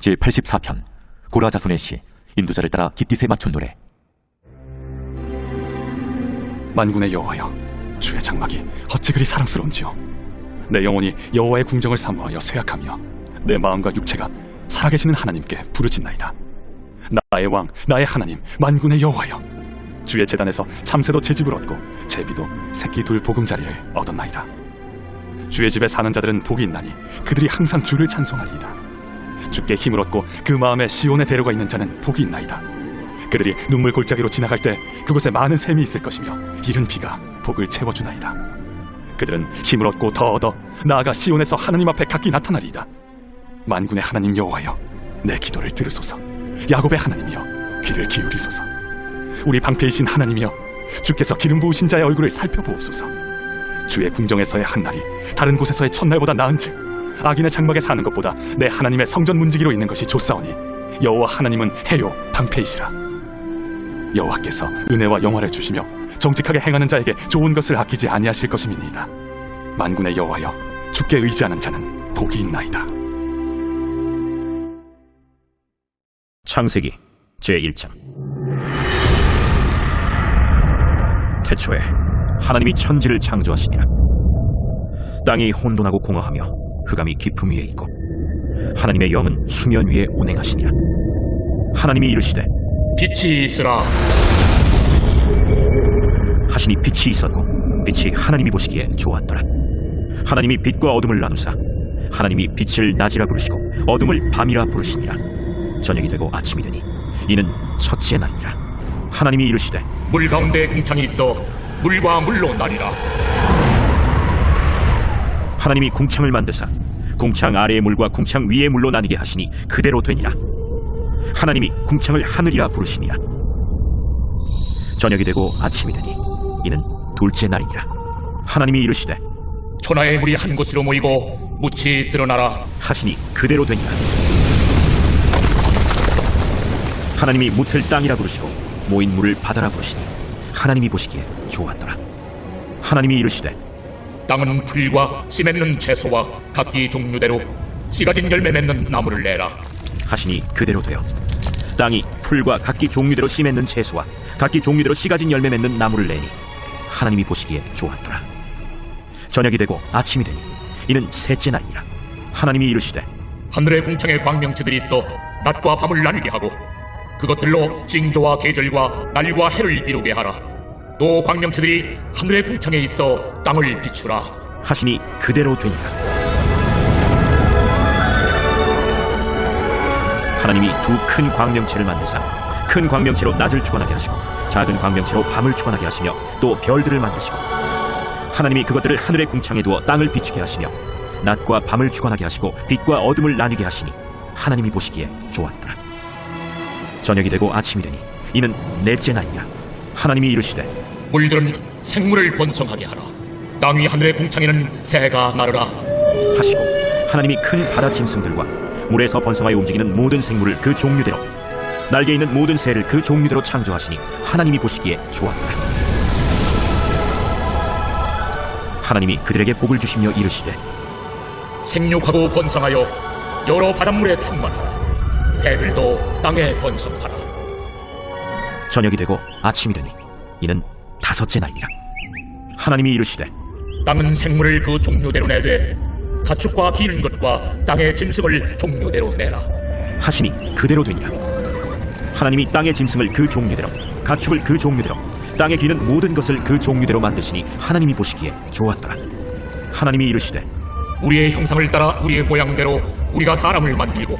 제84편 고라 자손의 시 인도자를 따라 깃딧에 맞춘 노래. 만군의 여호와여, 주의 장막이 어찌 그리 사랑스러운지요. 내 영혼이 여호와의 궁정을 사모하여 쇠약하며 내 마음과 육체가 살아계시는 하나님께 부르짖나이다. 나의 왕, 나의 하나님, 만군의 여호와여, 주의 제단에서 참새도 제 집을 얻고 제비도 새끼 둘 보금자리를 얻었나이다. 주의 집에 사는 자들은 복이 있나니 그들이 항상 주를 찬송하리이다. 주께 힘을 얻고 그 마음에 시온에 데려가 있는 자는 복이 있나이다. 그들이 눈물 골짜기로 지나갈 때 그곳에 많은 샘이 있을 것이며 이른 비가 복을 채워주나이다. 그들은 힘을 얻고 더 얻어 나아가 시온에서 하나님 앞에 각기 나타나리이다. 만군의 하나님 여호와여, 내 기도를 들으소서. 야곱의 하나님이여, 귀를 기울이소서. 우리 방패이신 하나님이여, 주께서 기름 부으신 자의 얼굴을 살펴보옵소서. 주의 궁정에서의 한날이 다른 곳에서의 첫날보다 나은즉 악인의 장막에 사는 것보다 내 하나님의 성전 문지기로 있는 것이 좋사오니 여호와 하나님은 해요 방패이시라. 여호와께서 은혜와 영화를 주시며 정직하게 행하는 자에게 좋은 것을 아끼지 아니하실 것임이니이다. 만군의 여호와여, 주께 의지하는 자는 복이 있나이다. 창세기 제1장. 태초에 하나님이 천지를 창조하시니라. 땅이 혼돈하고 공허하며 흑암이 깊음 위에 있고 하나님의 영은 수면 위에 운행하시니라. 하나님이 이르시되 빛이 있으라 하시니 빛이 있었고 빛이 하나님이 보시기에 좋았더라. 하나님이 빛과 어둠을 나누사 하나님이 빛을 낮이라 부르시고 어둠을 밤이라 부르시니라. 저녁이 되고 아침이 되니 이는 첫째 날이니라. 하나님이 이르시되 물 가운데 궁창이 있어 물과 물로 나뉘라. 하나님이 궁창을 만드사 궁창 아래의 물과 궁창 위의 물로 나뉘게 하시니 그대로 되니라. 하나님이 궁창을 하늘이라 부르시니라. 저녁이 되고 아침이 되니 이는 둘째 날이니라. 하나님이 이르시되 천하의 물이 한 곳으로 모이고 묻이 드러나라 하시니 그대로 되니라. 하나님이 묻을 땅이라 부르시고 모인 물을 바다라 부르시니 하나님이 보시기에 좋았더라. 하나님이 이르시되 땅은 풀과 씨 맺는 채소와 각기 종류대로 씨 가진 열매 맺는 나무를 내라 하시니 그대로 되어 땅이 풀과 각기 종류대로 씨 맺는 채소와 각기 종류대로 씨 가진 열매 맺는 나무를 내니 하나님이 보시기에 좋았더라. 저녁이 되고 아침이 되니 이는 셋째 날이니라. 하나님이 이르시되 하늘의 궁창에 광명체들이 있어 낮과 밤을 나뉘게 하고 그것들로 징조와 계절과 날과 해를 이루게 하라. 또 광명체들이 하늘의 궁창에 있어 땅을 비추라 하시니 그대로 되니라. 하나님이 두 큰 광명체를 만드사 큰 광명체로 낮을 주관하게 하시고 작은 광명체로 밤을 주관하게 하시며 또 별들을 만드시고 하나님이 그것들을 하늘의 궁창에 두어 땅을 비추게 하시며 낮과 밤을 주관하게 하시고 빛과 어둠을 나뉘게 하시니 하나님이 보시기에 좋았더라. 저녁이 되고 아침이 되니 이는 넷째 날이라. 하나님이 이르시되 물들은 생물을 번성하게 하라. 땅 위 하늘의 궁창에는 새가 나르라 하시고 하나님이 큰 바다 짐승들과 물에서 번성하여 움직이는 모든 생물을 그 종류대로 날개 있는 모든 새를 그 종류대로 창조하시니 하나님이 보시기에 좋았더라. 하나님이 그들에게 복을 주시며 이르시되 생육하고 번성하여 여러 바닷물에 충만하라. 새들도 땅에 번성하라. 저녁이 되고 아침이 되니 이는 다섯째 날이라. 하나님이 이르시되 땅은 생물을 그 종류대로 내되 가축과 기는 것과 땅의 짐승을 종류대로 내라 하시니 그대로 되니라. 하나님이 땅의 짐승을 그 종류대로 가축을 그 종류대로 땅에 기는 모든 것을 그 종류대로 만드시니 하나님이 보시기에 좋았더라. 하나님이 이르시되 우리의 형상을 따라 우리의 모양대로 우리가 사람을 만들고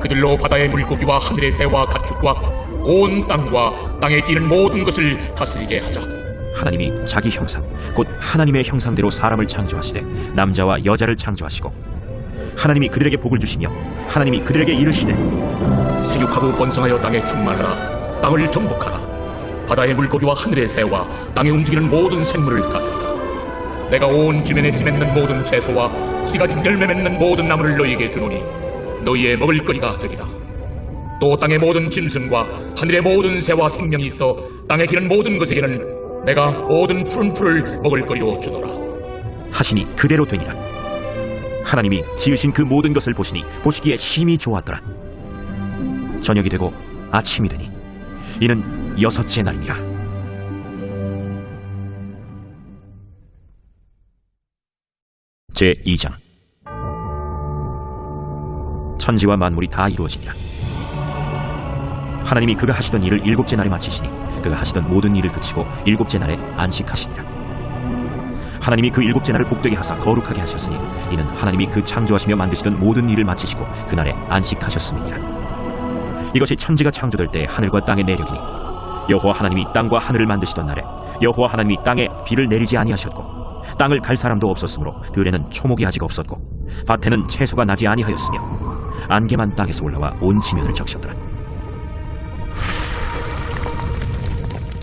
그들로 바다의 물고기와 하늘의 새와 가축과 온 땅과 땅에 기는 모든 것을 다스리게 하자. 하나님이 자기 형상 곧 하나님의 형상대로 사람을 창조하시되 남자와 여자를 창조하시고 하나님이 그들에게 복을 주시며 하나님이 그들에게 이르시되 생육하고 번성하여 땅에 충만하라. 땅을 정복하라. 바다의 물고기와 하늘의 새와 땅에 움직이는 모든 생물을 다스리라. 내가 온 지면에 씨 맺는 모든 채소와 씨 가진 열매 맺는 모든 나무를 너희에게 주노니 너희의 먹을거리가 되리라. 또 땅의 모든 짐승과 하늘의 모든 새와 생명이 있어 땅에 기는 모든 것에게는 내가 모든 푸른 풀을 먹을거리로 주노라 하시니 그대로 되니라. 하나님이 지으신 그 모든 것을 보시니 보시기에 심히 좋았더라. 저녁이 되고 아침이 되니 이는 6째 날이니라. 제2장. 천지와 만물이 다 이루어지니라. 하나님이 그가 하시던 일을 7째 날에 마치시니 그가 하시던 모든 일을 그치고 7째 날에 안식하시니라. 하나님이 그 7째 날을 복되게 하사 거룩하게 하셨으니 이는 하나님이 그 창조하시며 만드시던 모든 일을 마치시고 그날에 안식하셨음이니라. 이것이 천지가 창조될 때 하늘과 땅의 내력이니 여호와 하나님이 땅과 하늘을 만드시던 날에 여호와 하나님이 땅에 비를 내리지 아니하셨고 땅을 갈 사람도 없었으므로 들에는 초목이 아직 없었고 밭에는 채소가 나지 아니하였으며 안개만 땅에서 올라와 온 지면을 적셨더라.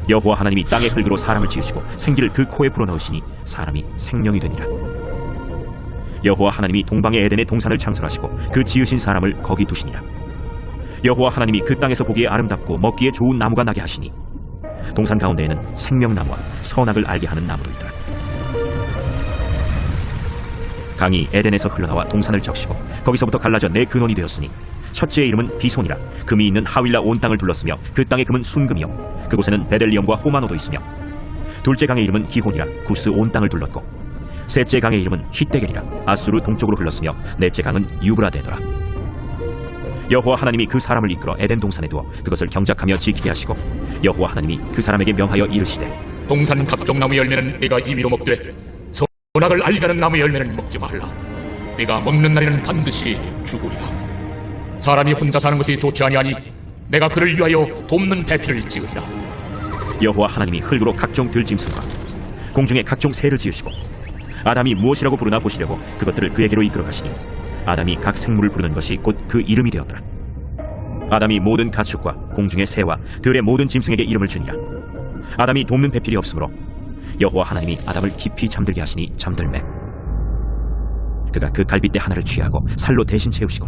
여호와 하나님이 땅의 흙으로 사람을 지으시고 생기를 그 코에 불어넣으시니 사람이 생명이 되니라. 여호와 하나님이 동방의 에덴의 동산을 창설하시고 그 지으신 사람을 거기 두시니라. 여호와 하나님이 그 땅에서 보기에 아름답고 먹기에 좋은 나무가 나게 하시니 동산 가운데에는 생명나무와 선악을 알게 하는 나무도 있더라. 강이 에덴에서 흘러나와 동산을 적시고 거기서부터 갈라져 네 근원이 되었으니 첫째의 이름은 비손이라. 금이 있는 하윌라 온 땅을 둘렀으며 그 땅의 금은 순금이요 그곳에는 베델리엄과 호마노도 있으며 둘째 강의 이름은 기혼이라. 구스 온 땅을 둘렀고 셋째 강의 이름은 히데겔이라. 아수르 동쪽으로 흘렀으며 넷째 강은 유브라데더라. 여호와 하나님이 그 사람을 이끌어 에덴 동산에 두어 그것을 경작하며 지키게 하시고 여호와 하나님이 그 사람에게 명하여 이르시되 동산 각종 나무 열매는 네가 임의로 먹되 선악을 알게 하는 나무 열매는 먹지 말라. 네가 먹는 날에는 반드시 죽으리라. 사람이 혼자 사는 것이 좋지 아니하니 내가 그를 위하여 돕는 배필을 지으리라. 여호와 하나님이 흙으로 각종 들짐승과 공중에 각종 새를 지으시고 아담이 무엇이라고 부르나 보시려고 그것들을 그에게로 이끌어 가시니 아담이 각 생물을 부르는 것이 곧 그 이름이 되었더라. 아담이 모든 가축과 공중의 새와 들의 모든 짐승에게 이름을 주니라. 아담이 돕는 배필이 없으므로 여호와 하나님이 아담을 깊이 잠들게 하시니 잠들매 그가 그 갈빗대 하나를 취하고 살로 대신 채우시고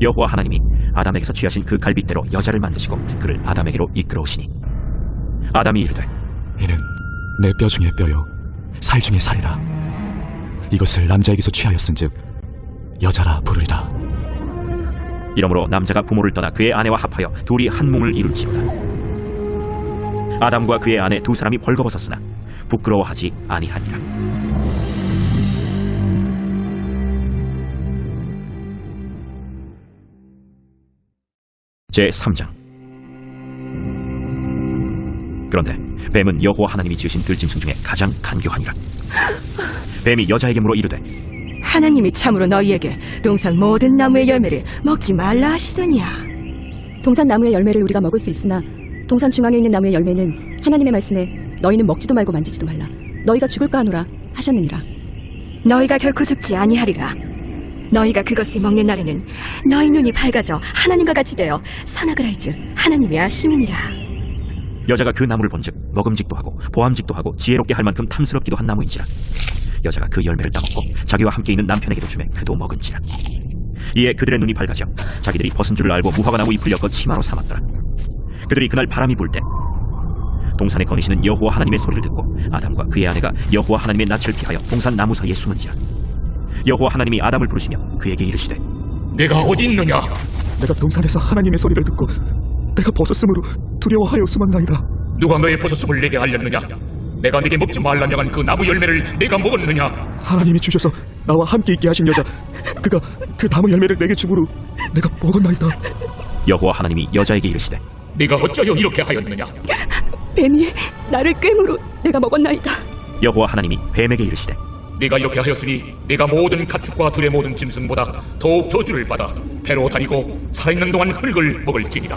여호와 하나님이 아담에게서 취하신 그 갈빗대로 여자를 만드시고 그를 아담에게로 이끌어오시니 아담이 이르되 이는 내 뼈 중에 뼈요 살 중에 살이라. 이것을 남자에게서 취하였은즉 여자라 부르리라. 이러므로 남자가 부모를 떠나 그의 아내와 합하여 둘이 한 몸을 이룰지로다. 아담과 그의 아내 두 사람이 벌거벗었으나 부끄러워하지 아니하니라. 제3장. 그런데 뱀은 여호와 하나님이 지으신 들짐승 중에 가장 간교하니라. 뱀이 여자에게 물어 이르되 하나님이 참으로 너희에게 동산 모든 나무의 열매를 먹지 말라 하시더냐. 동산 나무의 열매를 우리가 먹을 수 있으나 동산 중앙에 있는 나무의 열매는 하나님의 말씀에 너희는 먹지도 말고 만지지도 말라. 너희가 죽을까 하노라 하셨느니라. 너희가 결코 죽지 아니하리라. 너희가 그것을 먹는 날에는 너희 눈이 밝아져 하나님과 같이 되어 선악을 알 줄 하나님이 아심이니라. 여자가 그 나무를 본즉 먹음직도 하고 보암직도 하고 지혜롭게 할 만큼 탐스럽기도 한 나무인지라. 여자가 그 열매를 따먹고 자기와 함께 있는 남편에게도 주매 그도 먹은지라. 이에 그들의 눈이 밝아져 자기들이 벗은 줄을 알고 무화과나무 잎을 엮어 치마로 삼았더라. 그들이 그날 바람이 불 때 동산에 거니시는 여호와 하나님의 소리를 듣고 아담과 그의 아내가 여호와 하나님의 낯을 피하여 동산 나무 사이에 숨은지라. 여호와 하나님이 아담을 부르시며 그에게 이르시되 내가 어디 있느냐? 내가 동산에서 하나님의 소리를 듣고 내가 벗었으므로 두려워하여 숨었나이다. 누가 너의 벗었음을 내게 알렸느냐? 내가 네게 먹지 말라 명한 그 나무 열매를 내가 먹었느냐? 하나님이 주셔서 나와 함께 있게 하신 여자 그가 그 나무 열매를 내게 주므로 내가 먹었나이다. 여호와 하나님이 여자에게 이르시되 네가 어찌하여 이렇게 하였느냐? 뱀이 나를 꿰므로 내가 먹었나이다. 여호와 하나님이 뱀에게 이르시되 네가 이렇게 하였으니 네가 모든 가축과 들의 모든 짐승보다 더욱 저주를 받아 배로 다니고 살아있는 동안 흙을 먹을지니라.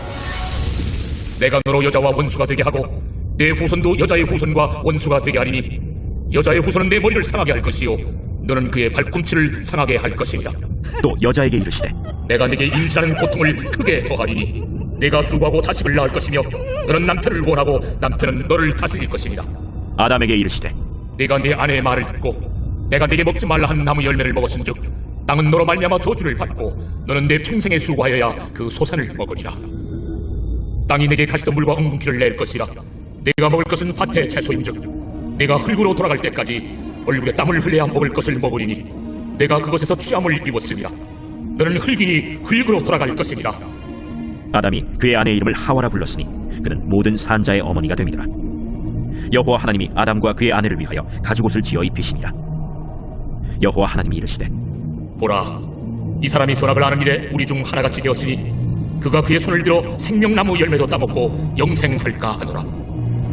내가 너로 여자와 원수가 되게 하고 내 후손도 여자의 후손과 원수가 되게 하리니 여자의 후손은 내 머리를 상하게 할 것이요 너는 그의 발꿈치를 상하게 할 것이니라. 또 여자에게 이르시되 내가 네게 임신하는 고통을 크게 더하리니 네가 수고하고 자식을 낳을 것이며 너는 남편을 원하고 남편은 너를 다스릴 것이니라. 아담에게 이르시되 네가 네 아내의 말을 듣고 내가 네게 먹지 말라 한 나무 열매를 먹었은즉 땅은 너로 말미암아 저주를 받고 너는 내 평생에 수고하여야 그 소산을 먹으리라. 땅이 내게 가시던 물과 엉겅퀴를 낼 것이라. 내가 먹을 것은 밭의 채소인즉 내가 흙으로 돌아갈 때까지 얼굴에 땀을 흘려야 먹을 것을 먹으리니 내가 그것에서 취함을 입었으리라. 너는 흙이니 흙으로 돌아갈 것이니라. 아담이 그의 아내의 이름을 하와라 불렀으니 그는 모든 산자의 어머니가 됨이더라. 여호와 하나님이 아담과 그의 아내를 위하여 가죽옷을 지어 입히시니라. 여호와 하나님이 이르시되 보라, 이 사람이 선악을 아는 일에 우리 중 하나같이 되었으니 그가 그의 손을 들어 생명나무 열매도 따먹고 영생할까 하노라.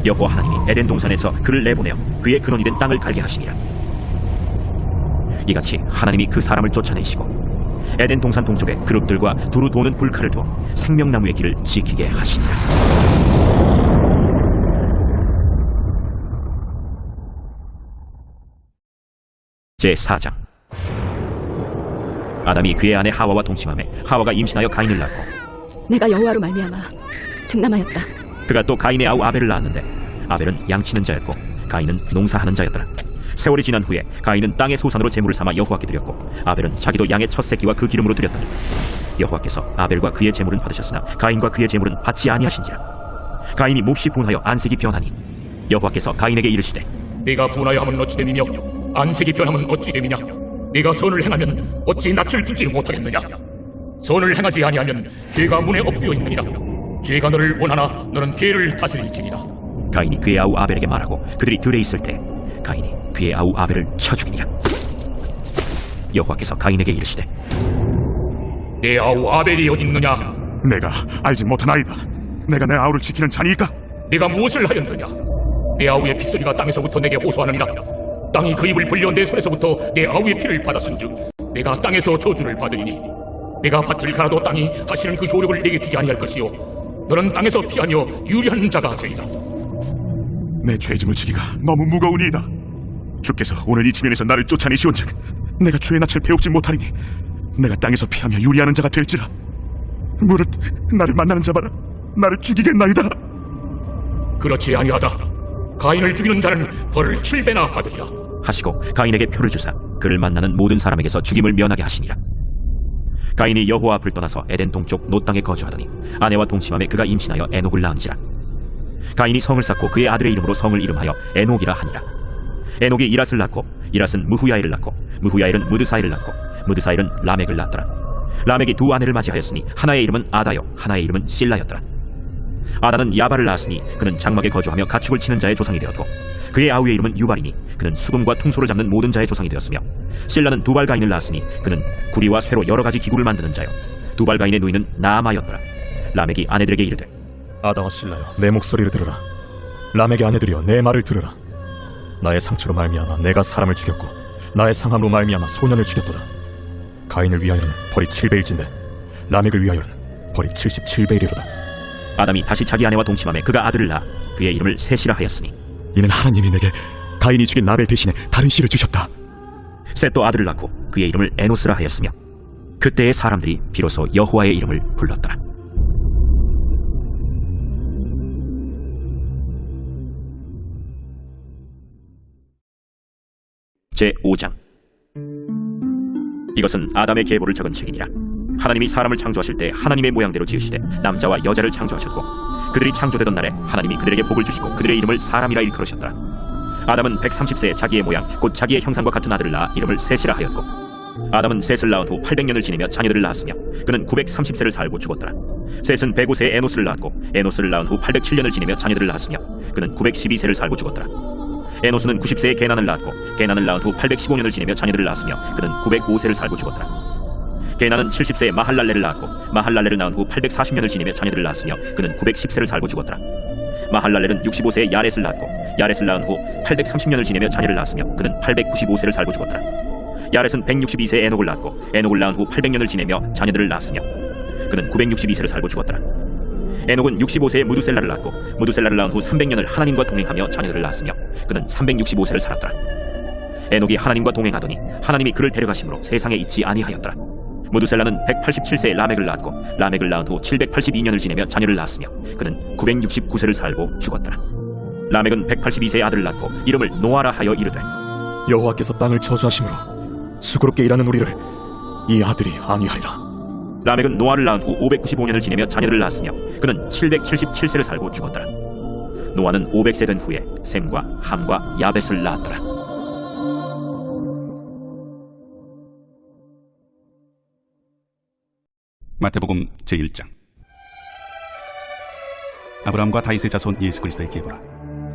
여호와 하나님이 에덴 동산에서 그를 내보내어 그의 근원이 된 땅을 갈게 하시니라. 이같이 하나님이 그 사람을 쫓아내시고 에덴 동산 동쪽에 그룹들과 두루 도는 불칼을 두어 생명나무의 길을 지키게 하시니라. 제4장. 아담이 그의 아내 하와와 동침하며 하와가 임신하여 가인을 낳고 내가 여호와로 말미암아 득남하였다. 그가 또 가인의 아우 아벨을 낳았는데 아벨은 양치는 자였고 가인은 농사하는 자였더라. 세월이 지난 후에 가인은 땅의 소산으로 제물을 삼아 여호와께 드렸고 아벨은 자기도 양의 첫 새끼와 그 기름으로 드렸더니 여호와께서 아벨과 그의 제물은 받으셨으나 가인과 그의 제물은 받지 아니하신지라. 가인이 몹시 분하여 안색이 변하니 여호와께서 가인에게 이르시되 네가 분하여 함은 어찌 됨이며 안색이 변함은 어찌 됨이냐? 네가 선을 행하면 어찌 낯을 들지 못하겠느냐? 선을 행하지 아니하면 죄가 문에 엎드려 있느니라. 죄가 너를 원하나 너는 죄를 다스릴지니라. 가인이 그의 아우 아벨에게 말하고 그들이 들에 있을 때 가인이 그의 아우 아벨을 쳐 죽이니라. 여호와께서 가인에게 이르시되 내 아우 아벨이 어디 있느냐? 내가 알지 못하나이다. 내가 내 아우를 지키는 자니이까? 내가 무엇을 하였느냐? 내 아우의 핏소리가 땅에서부터 내게 호소하느니라. 땅이 그 입을 벌려 내 손에서부터 내 아우의 피를 받았은즉 내가 땅에서 저주를 받으리니 내가 밭을 갈아도 땅이 다시는 그 효력을 내게 주지 아니할 것이요 너는 땅에서 피하며 유리한 자가 되리라. 내 죄짐을 지기가 너무 무거우니이다. 주께서 오늘 이 지면에서 나를 쫓아내시온즉 내가 주의 낯을 배우지 못하리니 내가 땅에서 피하며 유리하는 자가 될지라. 무릇 나를 만나는 자마다 나를 죽이겠나이다. 그렇지 아니하다. 가인을 죽이는 자는 벌을 7배나 받으리라. 하시고 가인에게 표를 주사 그를 만나는 모든 사람에게서 죽임을 면하게 하시니라. 가인이 여호와 앞을 떠나서 에덴 동쪽 노 땅에 거주하더니 아내와 동침함에 그가 임신하여 에녹을 낳은지라. 가인이 성을 쌓고 그의 아들의 이름으로 성을 이름하여 에녹이라 하니라. 에녹이 이랏을 낳고 이랏은 무후야일을 낳고 무후야일은 무드사일을 낳고 무드사일은 라멕을 낳았더라. 라멕이 두 아내를 맞이하였으니 하나의 이름은 아다요 하나의 이름은 실라였더라. 아다는 야발을 낳았으니 그는 장막에 거주하며 가축을 치는 자의 조상이 되었고 그의 아우의 이름은 유발이니 그는 수금과 퉁소를 잡는 모든 자의 조상이 되었으며 실라는 두발가인을 낳았으니 그는 구리와 쇠로 여러 가지 기구를 만드는 자요 두발가인의 누이는 나아마였더라. 라멕이 아내들에게 이르되 아다와 실라여 내 목소리를 들으라. 라멕의 아내들이여 내 말을 들으라. 나의 상처로 말미암아 내가 사람을 죽였고 나의 상함으로 말미암아 소년을 죽였도다. 가인을 위하여는 벌이 7배일진데 라멕을 위하여는 벌이 77배이리로다. 아담이 다시 자기 아내와 동침함에 그가 아들을 낳아 그의 이름을 셋이라 하였으니 이는 하나님이 내게 가인이 죽인 라벨 대신에 다른 씨를 주셨다. 셋도 아들을 낳고 그의 이름을 에노스라 하였으며 그때의 사람들이 비로소 여호와의 이름을 불렀더라. 제5장. 이것은 아담의 계보를 적은 책이니라. 하나님이 사람을 창조하실 때 하나님의 모양대로 지으시되 남자와 여자를 창조하셨고 그들이 창조되던 날에 하나님이 그들에게 복을 주시고 그들의 이름을 사람이라 일컬으셨더라. 아담은 130세에 자기의 모양 곧 자기의 형상과 같은 아들을 낳아 이름을 셋이라 하였고 아담은 셋을 낳은 후 800년을 지내며 자녀들을 낳았으며 그는 930세를 살고 죽었더라. 셋은 105세에 에노스를 낳았고 에노스를 낳은 후 807년을 지내며 자녀들을 낳았으며 그는 912세를 살고 죽었더라. 에노스는 90세에 게난을 낳았고 게난을 낳은 후 815년을 지내며 자녀들을 낳았으며 그는 905세를 살고 죽었더라. 게난은 70세에 마할랄레를 낳았고 마할랄레를 낳은 후 840년을 지내며 자녀들을 낳았으며 그는 910세를 살고 죽었더라. 마할랄레는 65세에 야렛을 낳았고 야렛을 낳은 후 830년을 지내며 자녀를 낳았으며 그는 895세를 살고 죽었더라. 야렛은 162세에 에녹을 낳았고 에녹을 낳은 후 800년을 지내며 자녀들을 낳았으며 그는 962세를 살고 죽었더라. 에녹은 65세에 무두셀라를 낳았고 무두셀라를 낳은 후 300년을 하나님과 동행하며 자녀들을 낳았으며 그는 365세를 살았더라. 에녹이 하나님과 동행하더니 하나님이 그를 데려가심으로 세상에 있지 아니하였더라. 무두셀라는 187세에 라멕을 낳았고 라멕을 낳은 후 782년을 지내며 자녀를 낳았으며 그는 969세를 살고 죽었더라. 라멕은 182세의 아들을 낳고 이름을 노아라 하여 이르되 여호와께서 땅을 저주하심으로 수고롭게 일하는 우리를 이 아들이 아니하리라. 라멕은 노아를 낳은 후 595년을 지내며 자녀를 낳았으며 그는 777세를 살고 죽었더라. 노아는 500세 된 후에 셈과 함과 야벳을 낳았더라. 마태복음 제1장. 아브라함과 다윗의 자손 예수 그리스도의 계보라.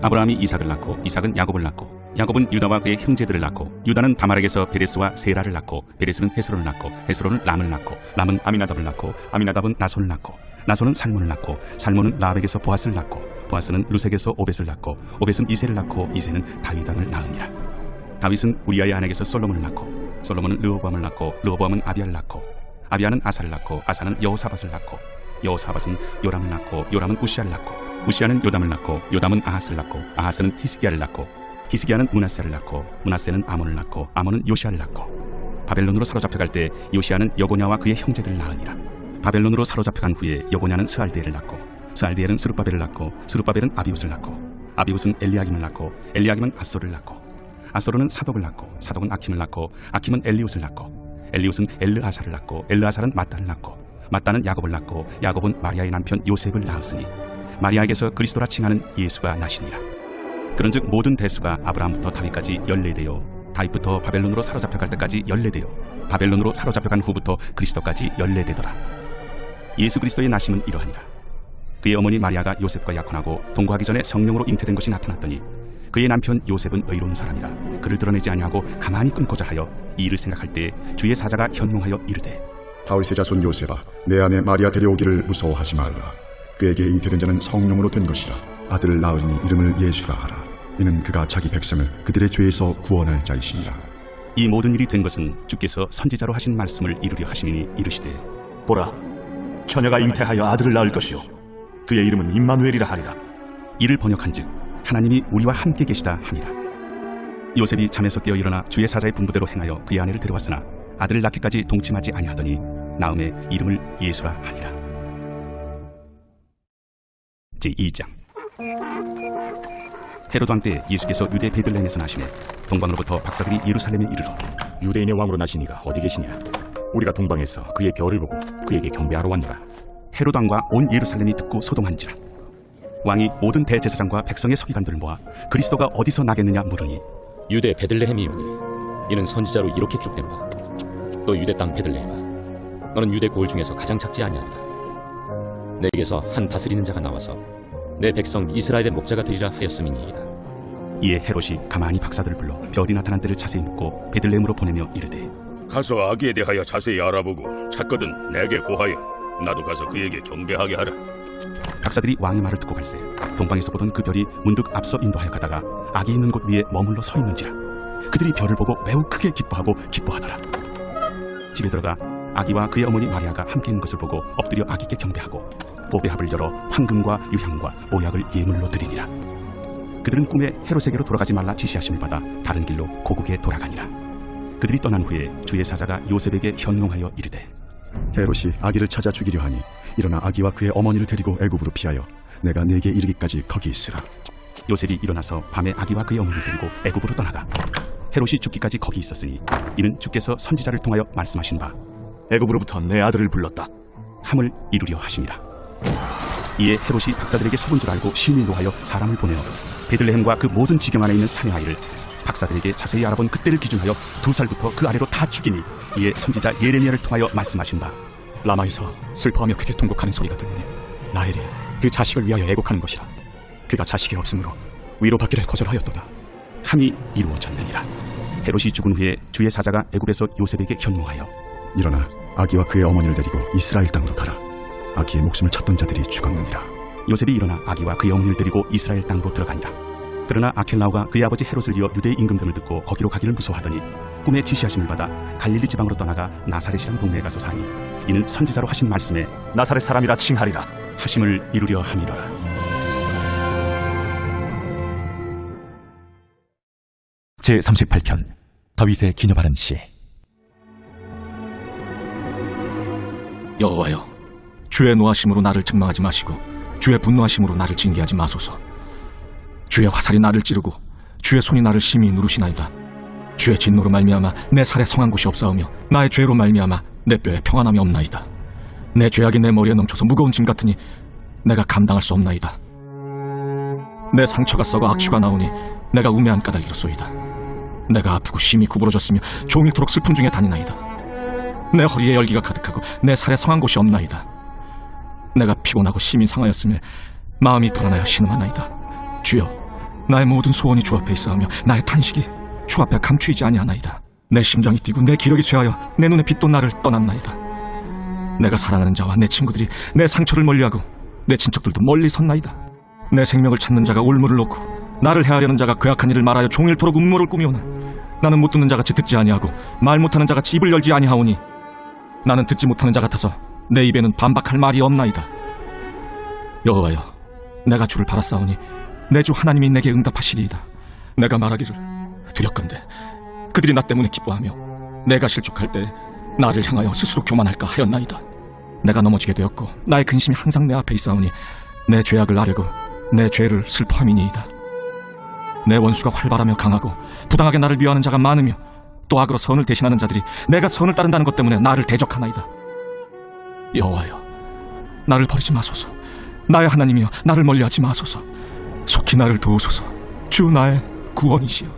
아브라함이 이삭을 낳고 이삭은 야곱을 낳고 야곱은 유다와 그의 형제들을 낳고 유다는 다말에게서 베레스와 세라를 낳고 베레스는 헤스론을 낳고 헤스론은 람을 낳고 람은 아미나답을 낳고 아미나답은 나손을 낳고 나손은 살몬을 낳고 살몬은 라합에게서 보아스를 낳고 보아스는 루색에서 오벳을 낳고 오벳은 이세를 낳고 이세는 다윗왕을 낳으니라. 다윗은 우리아의 아내에게서 솔로몬을 낳고 솔로몬은 르호보암을 낳고 르호보암은 아비야를 낳고 아비야는 아사를 낳고 아사는 여호사밧을 낳고 여호사밧은 요람을 낳고 요람은 우시아를 낳고 우시아는 요담을 낳고 요담은 아하스를 낳고 아하스는 히스기야를 낳고 히스기야는 므낫세를 낳고 므낫세는 아몬을 낳고 아몬은 요시아를 낳고 바벨론으로 사로잡혀갈 때 요시아는 여고냐와 그의 형제들을 낳으니라. 바벨론으로 사로잡혀간 후에 여고냐는 스알디엘을 낳고 스알디엘은 스룹바벨을 낳고 스룹바벨은 아비웃을 낳고 아비웃은 엘리야김을 낳고 엘리야김은 아소를 낳고 아소르는 사독을 낳고 사독은 아킴을 낳고 아킴은 엘리웃을 낳고 엘리웃은 엘르아사를 낳고 엘르아사는 마따를 낳고 마따는 야곱을 낳고 야곱은 마리아의 남편 요셉을 낳았으니 마리아에게서 그리스도라 칭하는 예수가 나시니라. 그런즉 모든 대수가 아브라함부터 다윗까지 14대요 다윗부터 바벨론으로 사로잡혀갈 때까지 14대요 바벨론으로 사로잡혀간 후부터 그리스도까지 14대더라. 예수 그리스도의 나심은 이러하니라. 그의 어머니 마리아가 요셉과 약혼하고 동거하기 전에 성령으로 잉태된 것이 나타났더니 그의 남편 요셉은 의로운 사람이라 그를 드러내지 아니하고 가만히 끊고자 하여 이 일을 생각할 때 주의 사자가 현몽하여 이르되 다윗의 자손 요셉아, 내 아내 마리아 데려오기를 무서워하지 말라. 그에게 잉태된 자는 성령으로 된 것이라. 아들을 낳으니 이름을 예수라 하라. 이는 그가 자기 백성을 그들의 죄에서 구원할 자이시니라. 이 모든 일이 된 것은 주께서 선지자로 하신 말씀을 이루려 하시니 이르시되 보라, 처녀가 잉태하여 아들을 낳을 것이요 그의 이름은 임마누엘이라 하리라. 이를 번역한즉 하나님이 우리와 함께 계시다 하니라. 요셉이 잠에서 깨어 일어나 주의 사자의 분부대로 행하여 그의 아내를 데려왔으나 아들을 낳기까지 동침하지 아니하더니 나음에 이름을 예수라 하니라. 제2장. 헤로드 왕 때 예수께서 유대 베들레헴에서 나시매 동방으로부터 박사들이 예루살렘에 이르러 유대인의 왕으로 나신 이가 어디 계시냐? 우리가 동방에서 그의 별을 보고 그에게 경배하러 왔노라. 헤로드 왕과 온 예루살렘이 듣고 소동한지라. 왕이 모든 대제사장과 백성의 서기관들을 모아 그리스도가 어디서 나겠느냐 물으니 유대 베들레헴이오니 이는 선지자로 이렇게 기록된바. 또 유대 땅 베들레헴아, 너는 유대 고을 중에서 가장 작지 아니하다. 내게서 한 다스리는 자가 나와서 내 백성 이스라엘의 목자가 되리라 하였음이니이다. 이에 헤롯이 가만히 박사들을 불러 별이 나타난 때를 자세히 묻고 베들레헴으로 보내며 이르되 가서 아기에 대하여 자세히 알아보고 찾거든 내게 고하여 나도 가서 그에게 경배하게 하라. 박사들이 왕의 말을 듣고 갈새 동방에서 보던 그 별이 문득 앞서 인도하여 가다가 아기 있는 곳 위에 머물러 서 있는지라. 그들이 별을 보고 매우 크게 기뻐하고 기뻐하더라. 집에 들어가 아기와 그의 어머니 마리아가 함께 있는 것을 보고 엎드려 아기께 경배하고 보배합을 열어 황금과 유향과 모약을 예물로 드리니라. 그들은 꿈에 헤롯에게로 돌아가지 말라 지시하심을 받아 다른 길로 고국에 돌아가니라. 그들이 떠난 후에 주의 사자가 요셉에게 현몽하여 이르되 헤롯이 아기를 찾아 죽이려 하니 일어나 아기와 그의 어머니를 데리고 애굽으로 피하여 내가 네게 이르기까지 거기 있으라. 요셉이 일어나서 밤에 아기와 그의 어머니를 데리고 애굽으로 떠나가 헤롯이 죽기까지 거기 있었으니 이는 주께서 선지자를 통하여 말씀하신 바 애굽으로부터 내 아들을 불렀다 함을 이루려 하심이라. 이에 헤롯이 박사들에게 속은 줄 알고 심히 노하여 사람을 보내어 베들레헴과 그 모든 지경 안에 있는 사내 아이를 박사들에게 자세히 알아본 그때를 기준하여 2살부터 그 아래로 다 죽이니 이에 선지자 예레미야를 통하여 말씀하신 바 라마에서 슬퍼하며 크게 통곡하는 소리가 들리니 라헬이 그 자식을 위하여 애곡하는 것이라. 그가 자식이 없으므로 위로받기를 거절하였도다. 함이 이루어졌느니라. 헤롯이 죽은 후에 주의 사자가 애굽에서 요셉에게 현몽하여 일어나 아기와 그의 어머니를 데리고 이스라엘 땅으로 가라. 아기의 목숨을 찾던 자들이 죽었느니라. 요셉이 일어나 아기와 그의 어머니를 데리고 이스라엘 땅으로 들어가니라. 그러나 아켈라오가 그의 아버지 헤롯을 이어 유대의 임금됨을 듣고 거기로 가기를 무서워하더니 꿈에 지시하심을 받아 갈릴리 지방으로 떠나가 나사렛이라는 동네에 가서 사니 이는 선지자로 하신 말씀에 나사렛 사람이라 칭하리라 하심을 이루려 함이로라. 제38편 다윗의 기념하는 시. 여호와여, 주의 노하심으로 나를 책망하지 마시고 주의 분노하심으로 나를 징계하지 마소서. 주의 화살이 나를 찌르고 주의 손이 나를 심히 누르시나이다. 주의 진노로 말미암아 내 살에 성한 곳이 없사오며 나의 죄로 말미암아 내 뼈에 평안함이 없나이다. 내 죄악이 내 머리에 넘쳐서 무거운 짐 같으니 내가 감당할 수 없나이다. 내 상처가 썩어 악취가 나오니 내가 우매한 까닭이로소이다. 내가 아프고 심히 구부러졌으며 종일토록 슬픔 중에 다니나이다. 내 허리에 열기가 가득하고 내 살에 성한 곳이 없나이다. 내가 피곤하고 심히 상하였으며 마음이 불안하여 신음하나이다. 주여, 나의 모든 소원이 주 앞에 있사오며 나의 탄식이 주 앞에 감추이지 아니하나이다. 내 심장이 뛰고 내 기력이 쇠하여 내 눈에 빛도 나를 떠났나이다. 내가 사랑하는 자와 내 친구들이 내 상처를 멀리하고 내 친척들도 멀리 섰나이다. 내 생명을 찾는 자가 울물을 놓고 나를 해하려는 자가 괴악한 일을 말하여 종일토록 음모를 꾸미오나 나는 못 듣는 자같이 듣지 아니하고 말 못하는 자같이 입을 열지 아니하오니 나는 듣지 못하는 자 같아서 내 입에는 반박할 말이 없나이다. 여호와여, 내가 주를 바랐사오니 내 주 하나님이 내게 응답하시리이다. 내가 말하기를 두렵건대 그들이 나 때문에 기뻐하며 내가 실족할 때 나를 향하여 스스로 교만할까 하였나이다. 내가 넘어지게 되었고 나의 근심이 항상 내 앞에 있사오니 내 죄악을 아뢰고 내 죄를 슬퍼함이니이다. 내 원수가 활발하며 강하고 부당하게 나를 미워하는 자가 많으며 또 악으로 선을 대신하는 자들이 내가 선을 따른다는 것 때문에 나를 대적하나이다. 여호와여, 나를 버리지 마소서. 나의 하나님이여, 나를 멀리하지 마소서. 속히 나를 도우소서. 주 나의 구원이시여.